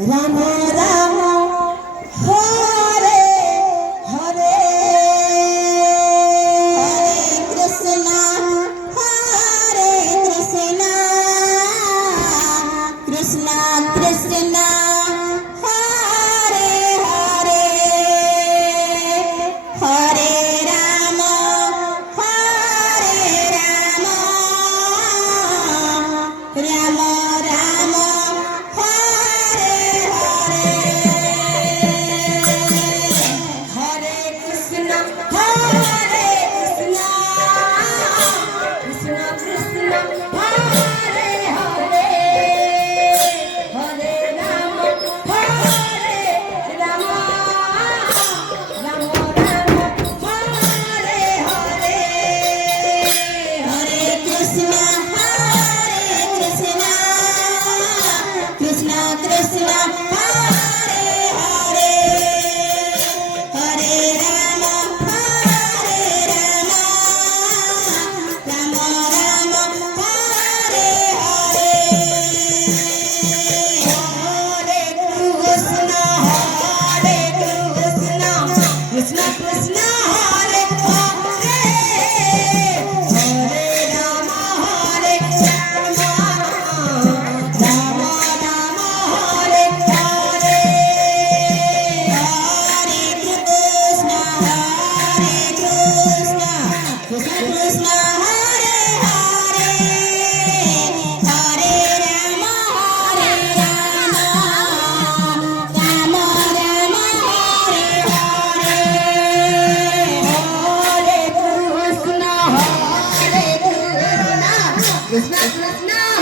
Ram Ram Hare Hare Krishna Krishna Krishna Hare Hare Hare Ram Ram Ram Hare Hare Hare Krishna Krishna Krishna Hare Hare Hare Ram Ram Ram Hare Hare Hare Krishna Krishna Krishna Hare Hare Hare Ram Ram Ram Hare Hare Hare Krishna Krishna Krishna Hare Hare Hare Ram Ram Ram Hare Hare Hare Krishna Krishna Krishna Hare Hare Hare Ram Ram Ram Hare Hare Hare Krishna Krishna Krishna